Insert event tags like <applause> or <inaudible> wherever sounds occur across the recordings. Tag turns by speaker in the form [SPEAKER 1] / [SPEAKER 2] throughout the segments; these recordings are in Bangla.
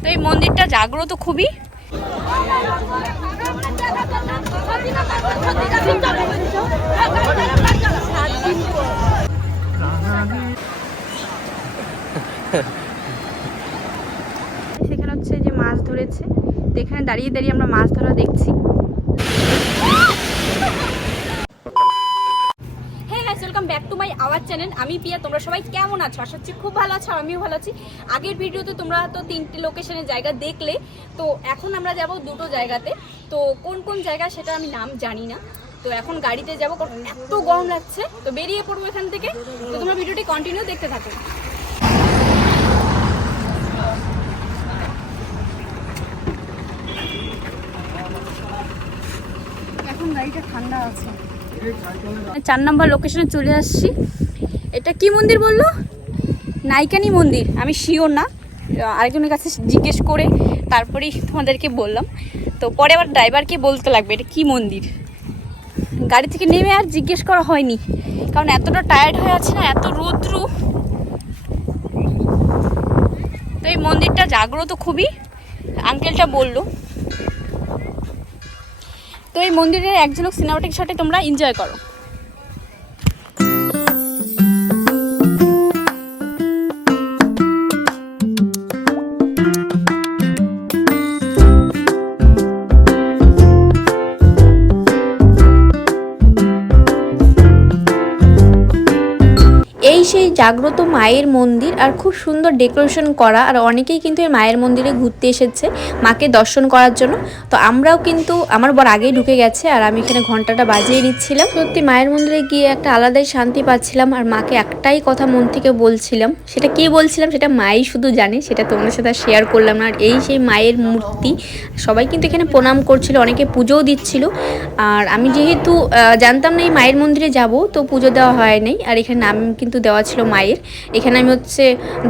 [SPEAKER 1] তো এই মন্দিরটা জাগ্রত খুবই। সেখানে হচ্ছে যে মাছ ধরেছে। এখানে দাঁড়িয়ে দাঁড়িয়ে আমরা মাছ ধরা দেখছি হ্যাঁ গাইস ওয়েলকাম আওয়ার চ্যানেল, আমি পিয়া, তোমরা সবাই কেমন আছো? আশা করছি খুব ভালো আছো, আমিও ভালো আছি। আগের ভিডিওতে তোমরা তো তিনটে লোকেশনের জায়গা দেখলে, তো এখন আমরা যাব দুটো জায়গাতে। তো কোন কোন জায়গা সেটা আমি নাম জানি না। তো এখন গাড়িতে যাব, কারণ এত গরম লাগছে। তো বেরিয়ে পড়ব এখান থেকে। তো তোমরা ভিডিওটি কন্টিনিউ দেখতে থাকো। এখন গাড়িটা ঠান্ডা আছে। চার নম্বর লোকেশনে চলে আসছি। এটা কি মন্দির বলল? নাইকানি মন্দির। আমি শিওর না। আরেকজনের কাছে জিজ্ঞেস করে তারপরেই তোমাদেরকে বললাম। তো পরে আবার ড্রাইভারকে বলতে লাগবে, এটা কি মন্দির? গাড়ি থেকে নেমে আর জিজ্ঞেস করা হয়নি। কারণ এতটা টায়ার্ড হয়ে আছে না, এত রৌদ্র। তো এই মন্দিরটা জাগ্রত খুবই। আঙ্কেলটা বলল। তো এই মন্দিরের এক ঝলক সিনেমাটিক শটে তোমরা এনজয় করো।
[SPEAKER 2] জাগ্রত মায়ের মন্দির আর খুব সুন্দর ডেকোরেশন করা। আর অনেকেই কিন্তু এই মায়ের মন্দিরে ঘুরতে এসেছে মাকে দর্শন করার জন্য। তো আমরাও কিন্তু, আমার বর আগেই ঢুকে গেছে আর আমি এখানে ঘন্টাটা বাজিয়ে নিচ্ছিলাম। সত্যি মায়ের মন্দিরে গিয়ে একটা আলাদাই শান্তি পাচ্ছিলাম আর মাকে একটাই কথা মন থেকে বলছিলাম। সেটা কি বলছিলাম সেটা মাই শুধু জানে, সেটা তোমাদের সাথে শেয়ার করলাম না। আর এই সেই মায়ের মূর্তি, সবাই কিন্তু এখানে প্রণাম করছিল, অনেকে পুজোও দিচ্ছিল। আর আমি যেহেতু জানতাম না এই মায়ের মন্দিরে যাব, তো পুজো দেওয়া হয় নাই। আর এখানে নাম কিন্তু দেওয়া ছিল মায়ের। এখানে আমি হচ্ছে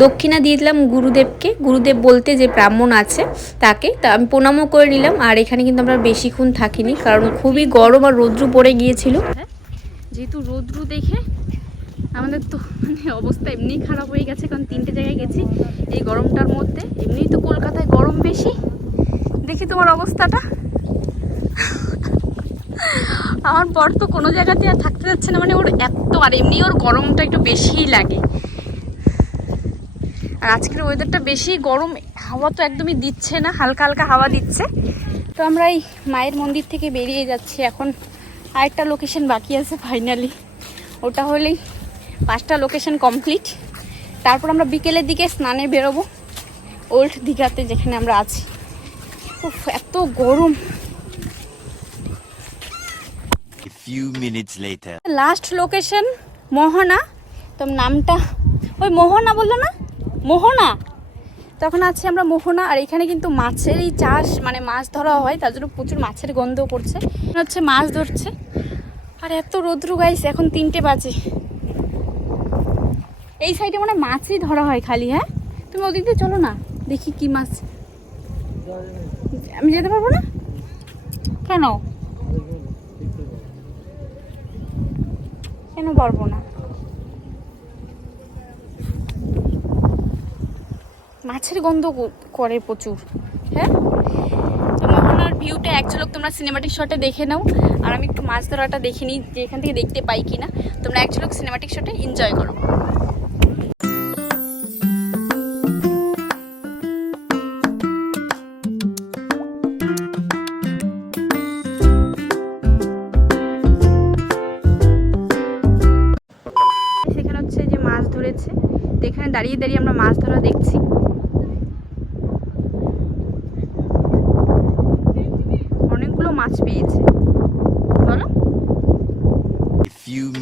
[SPEAKER 2] দক্ষিণা দিয়ে দিলাম গুরুদেবকে। গুরুদেব বলতে যে ব্রাহ্মণ আছে তাকে, তা আমি প্রণামও করে নিলাম। আর এখানে কিন্তু আমরা বেশিক্ষণ থাকিনি, কারণ খুবই গরম আর রৌদ্র পড়ে গিয়েছিল।
[SPEAKER 1] যেহেতু রৌদ্র দেখে আমাদের তো মানে অবস্থা এমনি খারাপ হয়ে গেছে, কারণ তিনটে জায়গায় গেছি এই গরমটার মধ্যে। এমনিই তো কলকাতায় গরম বেশি। দেখি তোমার অবস্থাটা। আমার বর তো কোনো জায়গাতে আর থাকতে যাচ্ছে না মানে ওর এত, আর এমনি ওর গরমটা একটু বেশিই লাগে। আর আজকের ওয়েদারটা বেশি গরম, হাওয়া তো একদমই দিচ্ছে না, হালকা হালকা হাওয়া দিচ্ছে। তো আমরা এই মায়ের মন্দির থেকে বেরিয়ে যাচ্ছি, এখন আরেকটা লোকেশন বাকি আছে ফাইনালি ওটা হলেই পাঁচটা লোকেশন কমপ্লিট তারপর আমরা বিকেলের দিকে স্নানে বেরোবো ওল্ড দীঘাতে যেখানে আমরা আছি। উফ, এত গরম।
[SPEAKER 3] Few minutes later.
[SPEAKER 1] Last location Mohana তো নামটা, ওই মোহনা বলল না? মোহনা? তখন আছে আমরা মোহনা, আর এখানে কিন্তু মাছেরই চাষ মানে মাছ ধরা হয়, তার জন্য প্রচুর মাছের গন্ধ করছে হচ্ছে মাছ ধরছে। আর এত রৌদ্র গাইস এখন তিনটে বাজে। এই সাইডে মানে মাছই ধরা হয় খালি হ্যাঁ? তুমি ওদিক দিয়ে চলো না, দেখি কি মাছ। আমি যেতে পারব না? কেন? কেন পারব না? মাছের গন্ধ করে প্রচুর। হ্যাঁ? মোহনার ভিউটা এক তোমরা সিনেমাটিক শটে দেখে নাও। আর আমি একটু মাছ ধরাটা দেখে নিই, যে এখান থেকে দেখতে পাই কিনা। তোমরা এক সিনেমাটিক শটে এনজয় করো।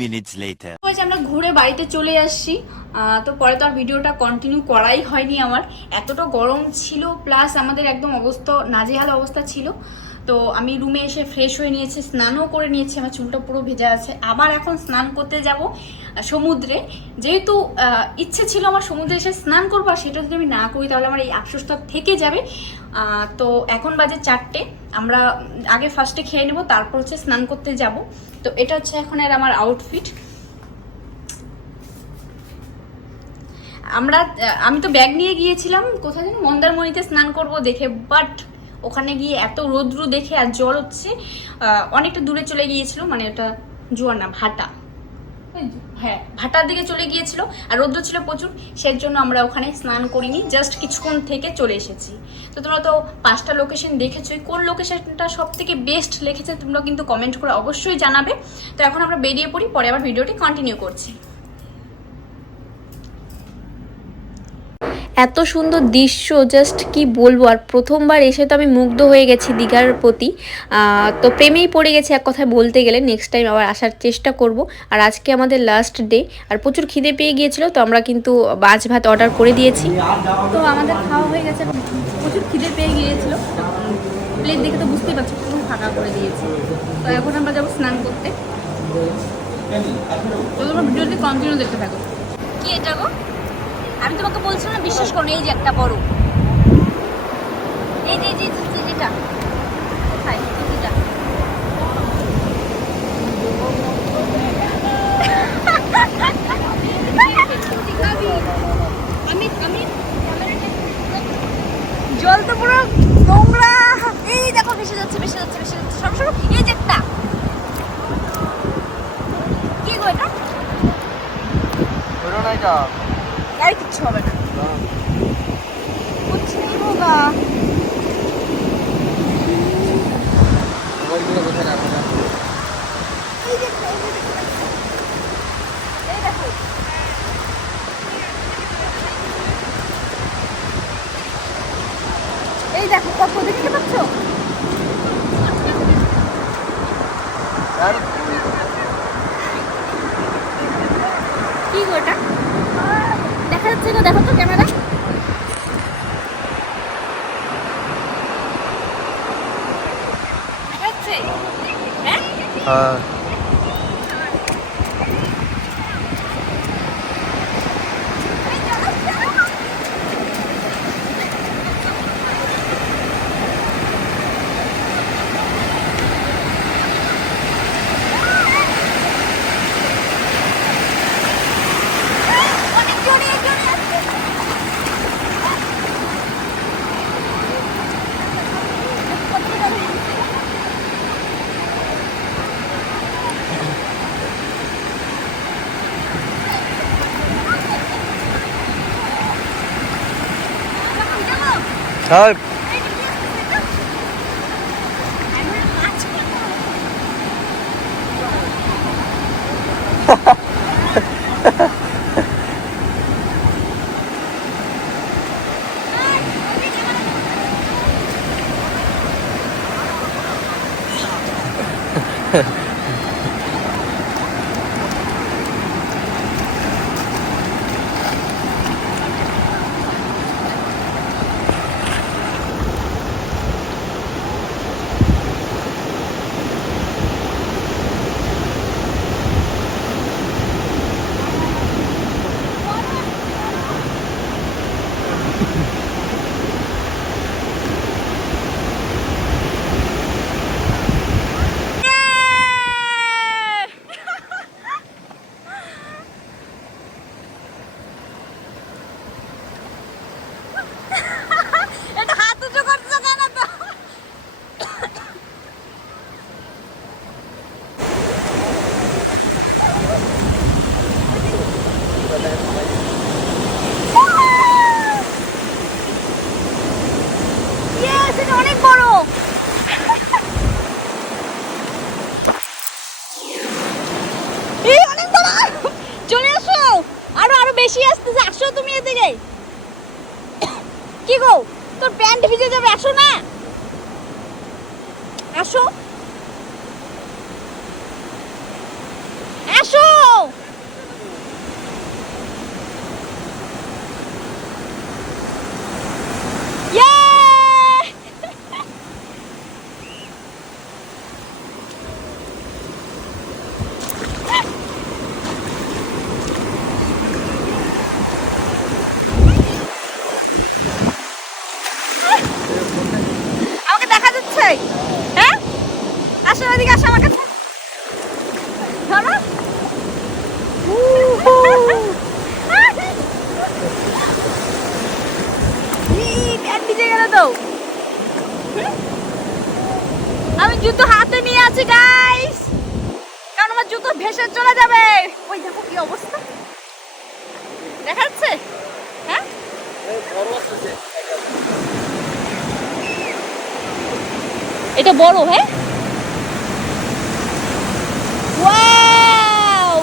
[SPEAKER 3] Minutes later.
[SPEAKER 1] আমরা ঘুরে বাড়িতে চলে আসছি। তো পরে তো আর ভিডিওটা কন্টিনিউ করাই হয়নি আমার। এতটা গরম ছিল প্লাস আমাদের একদম অবস্থা, নাজেহাল অবস্থা ছিল। তো আমি রুমে এসে ফ্রেশ হয়ে নিয়েছি, স্নানও করে নিয়েছি, আমার চুলটা পুরো ভেজা আছে। আবার এখন স্নান করতে যাব সমুদ্রে। যেহেতু ইচ্ছে ছিল আমার সমুদ্রে এসে স্নান করব, আর সেটা যদি আমি না করি, তাহলে আমার এই আফসোসটা থেকে যাবে। তো এখন বাজে চারটে, আমরা আগে ফার্স্টে খেয়ে নেব, তারপর হচ্ছে স্নান করতে যাব। তো এটা হচ্ছে এখন আর আমার আউটফিট আমরা আমি তো ব্যাগ নিয়ে গিয়েছিলাম, কোথায় যেন মন্দারমণিতে স্নান করব দেখে বাট ওখানে গিয়ে এত রৌদ্র দেখে আর জল হচ্ছে অনেকটা দূরে চলে গিয়েছিল মানে ওটা জোয়ার না ভাটা। হ্যাঁ ভাটার দিকে চলে গিয়েছিল আর রৌদ্র ছিল প্রচুর সেই জন্য আমরা ওখানে স্নান করিনি জাস্ট কিছুক্ষণ থেকে চলে এসেছি। তো তোমরা তো পাঁচটা লোকেশন দেখেছোই কোন লোকেশনটা সব থেকে বেস্ট লিখেছে তোমরা কিন্তু কমেন্ট করে অবশ্যই জানাবে। তো এখন আমরা বেরিয়ে পড়ি পরে আবার ভিডিওটি কন্টিনিউ করছি।
[SPEAKER 2] এত সুন্দর দৃশ্য জাস্ট কি বলব? আর প্রথমবার এসে তো আমি মুগ্ধ হয়ে গেছি দীঘার প্রতি। তো প্রেমেই পড়ে গেছি এক কথায় বলতে গেলে। নেক্সট টাইম আবার আসার চেষ্টা করব। আর আজকে আমাদের লাস্ট ডে আর প্রচুর খিদে পেয়ে গিয়েছিল, তো আমরা কিন্তু মাছ ভাত অর্ডার করে দিয়েছি।
[SPEAKER 1] তো আমাদের খাওয়া হয়ে গেছে। প্রচুর খিদে পেয়ে গিয়েছিল। প্লেট দেখে তো বুঝতেই পারছ, পুরো ফাঁকা করে দিয়েছে। তো এখন আমরা যাব স্নান করতে। তো তোমরা ভিডিওটি কন্টিনিউ দেখতে থাকো। কি এটা গো? আমি তোমাকে বলছিলাম না বিশ্বাস করো এই যে একটা বড়। এই যে এই যে এই যেটা কোথায়? যেটা আমি আমি জল তো পুরো নোংরা। এই দেখো ভেসে যাচ্ছে ভেসে যাচ্ছে ভেসে যাচ্ছে। সব সব এই যে একটা। কি গো এটা। গাড়ি কিচ্ছু হবে না। কুছ নেই হোগা। মোবাইলগুলো কোথায় রাখা যাবে এই দেখো এই দেখো এই দেখো। কত দেখতে দেখা যাচ্ছে না দেখো তো ক্যামেরা। যাচ্ছে হ্যাঁ অনেক জোরে জোরে আসছে এটা <laughs> বড় হ্যাঁ ওয়াও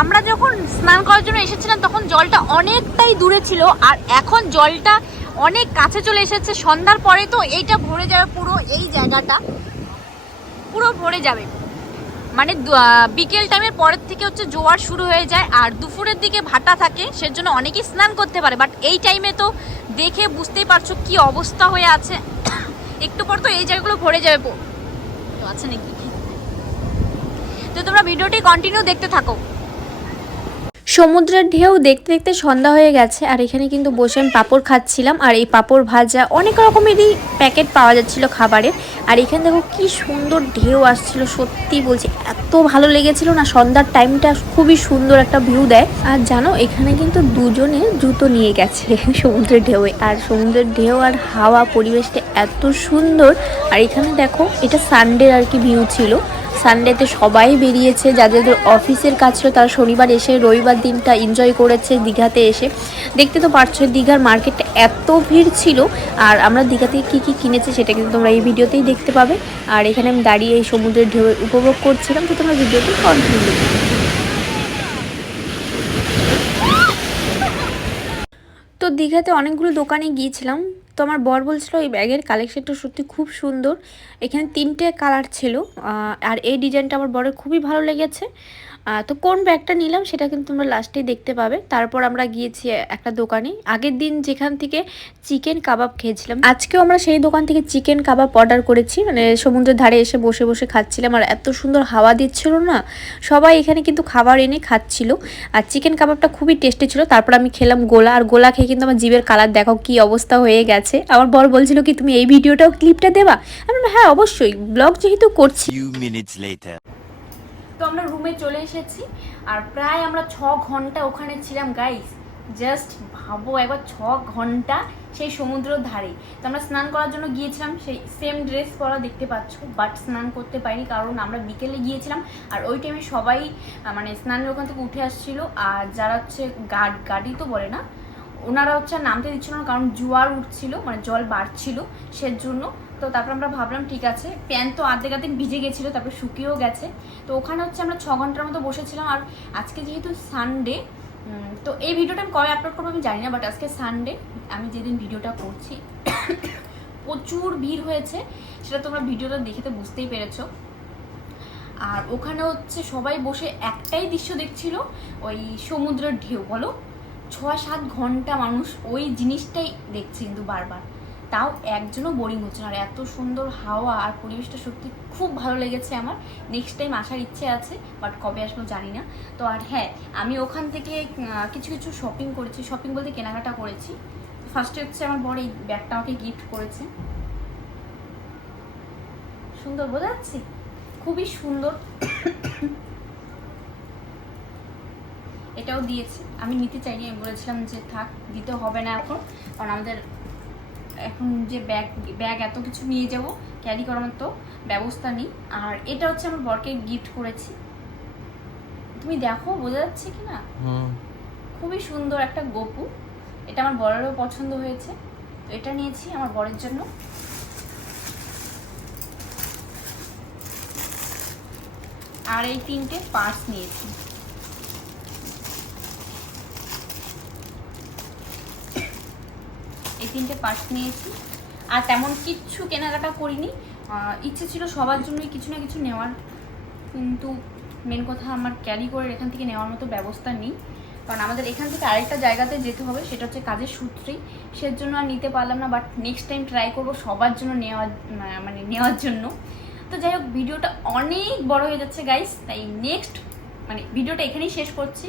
[SPEAKER 1] আমরা যখন স্নান করার জন্য এসেছিলাম তখন জলটা অনেকটাই দূরে ছিল আর এখন জলটা অনেক কাছে চলে এসেছে। সন্ধ্যার পরে তো এইটা ভরে যাবে পুরো এই জায়গাটা। পুরো ভরে যাবে। মানে বিকেল টাইমের পরের থেকে হচ্ছে জোয়ার শুরু হয়ে যায় আর দুপুরের দিকে ভাটা থাকে, সেজন্য অনেকেই স্নান করতে পারে। বাট এই টাইমে তো দেখে বুঝতেই পারছ কি অবস্থা হয়ে আছে। একটু পর তো এই জায়গাগুলো ভরে যাবে। আছে নাকি? তো তোমরা ভিডিওটি কন্টিনিউ দেখতে থাকো।
[SPEAKER 2] সমুদ্রের ঢেউ দেখতে দেখতে সন্ধ্যা হয়ে গেছে, আর এখানে কিন্তু বসে আমি পাঁপড় খাচ্ছিলাম। আর এই পাঁপড় ভাজা অনেক রকমেরই প্যাকেট পাওয়া যাচ্ছিল খাবারের। আর এখানে দেখো কি সুন্দর ঢেউ আসছিল, সত্যি বলছি, এত ভালো লেগেছিল না, সন্ধ্যার টাইমটা খুবই সুন্দর একটা ভিউ দেয়। আর জানো, এখানে কিন্তু দুজনে জুতো নিয়ে গেছে <laughs> সমুদ্রের ঢেউয়ে। আর সমুদ্রের ঢেউ আর হাওয়া পরিবেশটা এত সুন্দর। আর এখানে দেখো, এটা সানডের আর কি ভিউ ছিল। সানডেতে সবাই বেরিয়েছে, যাদের অফিসের কাজ ছিল তারা শনিবার এসে, রবিবার দিনটা এনজয় করেছে দীঘাতে এসে। দেখতে তো পারছ, দীঘার মার্কেটটা এত ভিড় ছিল, আর আমরা দীঘা থেকে কী কী কিনেছি সেটা কিন্তু তোমরা এই ভিডিওতেই দেখতে পাবে। আর এখানে আমি দাঁড়িয়ে এই সমুদ্রের ঢেউ উপভোগ করছিলাম, তো তোমরা ভিডিওটি কন্টিনিউ তো দীঘাতে অনেকগুলো দোকানে গিয়েছিলাম তো আমার বর বলছিল এই ব্যাগের কালেকশনটা সত্যি খুব সুন্দর। এখানে তিনটে কালার ছিল আর এই ডিজাইনটা আমার বরের খুবই ভালো লেগেছে। তো কোন ব্যাগটা নিলাম সেটা কিন্তু তোমরা লাস্টেই দেখতে পাবে। তারপর আমরা গিয়েছি একটা দোকানে। আগের দিন যেখান থেকে চিকেন কাবাব খেয়েছিলাম, আজকেও আমরা সেই দোকান থেকে চিকেন কাবাব অর্ডার করেছি। মানে সমুদ্রের ধারে এসে বসে বসে খাচ্ছিলাম। আর এত সুন্দর হাওয়া দিচ্ছিল না, সবাই এখানে কিন্তু খাবার এনে খাচ্ছিল। আর চিকেন কাবাবটা খুবই টেস্টি ছিল। তারপর আমি খেলাম গোলা। আর গোলা খেয়ে কিন্তু আমার জিভের কালার দেখো কি অবস্থা হয়ে গেছে। আমার বর বলছিল কি, তুমি এই ভিডিওটাও ক্লিপটা দেবা? আমি হ্যাঁ অবশ্যই। ব্লগ যেহেতু করছি.
[SPEAKER 1] তো আমরা রুমে চলে এসেছি। আর প্রায় আমরা ছ ঘণ্টা ওখানে ছিলাম গাইস জাস্ট ভাবো একবার ছ ঘণ্টা সেই সমুদ্র ধারে। তো আমরা স্নান করার জন্য গিয়েছিলাম, সেই সেম ড্রেস পরা দেখতে পাচ্ছ বাট স্নান করতে পারিনি কারণ আমরা বিকেলে গিয়েছিলাম। আর ওই টাইমে সবাই মানে স্নানের ওখান থেকে উঠে আসছিল। আর যারা হচ্ছে গার্ড গাড়ি তো বলে না, ওনারা হচ্ছে নামতে দিচ্ছিল না কারণ জোয়ার উঠছিল মানে জল বাড়ছিল সেজন্য। তো তারপর আমরা ভাবলাম, ঠিক আছে। প্যান্ট তো আর্ধেক আর্ধেক ভিজে গেছিল, তারপর শুকিয়েও গেছে। তো ওখানে হচ্ছে আমরা ছ ঘণ্টার মতো বসেছিলাম। আর আজকে যেহেতু সানডে তো এই ভিডিওটা আমি কবে আপলোড করব আমি জানি না বাট আজকে সানডে আমি যেদিন ভিডিওটা করছি, প্রচুর ভিড় হয়েছে। সেটা তোমরা ভিডিওটা দেখে তো বুঝতেই পেরেছ। আর ওখানে হচ্ছে সবাই বসে একটাই দৃশ্য দেখছিল, ওই সমুদ্রের ঢেউ। বলো, ছয় সাত ঘণ্টা মানুষ ওই জিনিসটাই দেখছে কিন্তু বারবার। তাও একজনও বোরিং হচ্ছে না। আর এত সুন্দর হাওয়া আর পরিবেশটা সত্যি খুব ভালো লেগেছে আমার। নেক্সট টাইম আসার ইচ্ছে আছে বাট কবে আসব জানি না। তো আর হ্যাঁ আমি ওখান থেকে কিছু কিছু শপিং করেছি। শপিং বলতে কেনাকাটা করেছি। ফার্স্টে হচ্ছে আমার বড় এই ব্যাগটা আমাকে গিফট করেছে। সুন্দর, বোঝা যাচ্ছে? খুবই সুন্দর। এটাও দিয়েছে। আমি নিতে চাইনি, আমি বলেছিলাম যে থাক, দিতে হবে না এখন। কারণ আমাদের এখন যে ব্যাগ ব্যাগ এত কিছু নিয়ে যাব ক্যারি করার মতো ব্যবস্থা নেই। আর এটা হচ্ছে আমার বরকে গিফট করেছি। তুমি দেখো বোঝা যাচ্ছে কি না? খুবই সুন্দর একটা গোপু। এটা আমার বরেরও পছন্দ হয়েছে। তো এটা নিয়েছি আমার বরের জন্য। আর এই তিনটে পার্স নিয়েছি। তিনটে পার্স নিয়েছি। আর তেমন কিচ্ছু কেনাকাটা করিনি। ইচ্ছে ছিল সবার জন্যই কিছু না কিছু নেওয়ার। কিন্তু মেন কথা আমার ক্যারি করে এখান থেকে নেওয়ার মতো ব্যবস্থা নেই। কারণ আমাদের এখান থেকে আরেকটা জায়গাতে যেতে হবে, সেটা হচ্ছে কাজের সূত্রেই। সেজন্য আর নিতে পারলাম না বাট নেক্সট টাইম ট্রাই করব সবার জন্য নেওয়ার মানে নেওয়ার জন্য। তো যাই হোক, ভিডিওটা অনেক বড় হয়ে যাচ্ছে গাইস তাই নেক্সট মানে ভিডিওটা এখানেই শেষ করছি।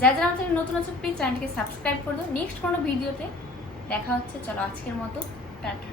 [SPEAKER 1] যা যারা আমাদের নতুন নতুন প্লিজ চ্যানেলটিকে সাবস্ক্রাইব করে দাও। নেক্সট কোনো ভিডিওতে দেখা হচ্ছে চলো আজকের মতো টাটা।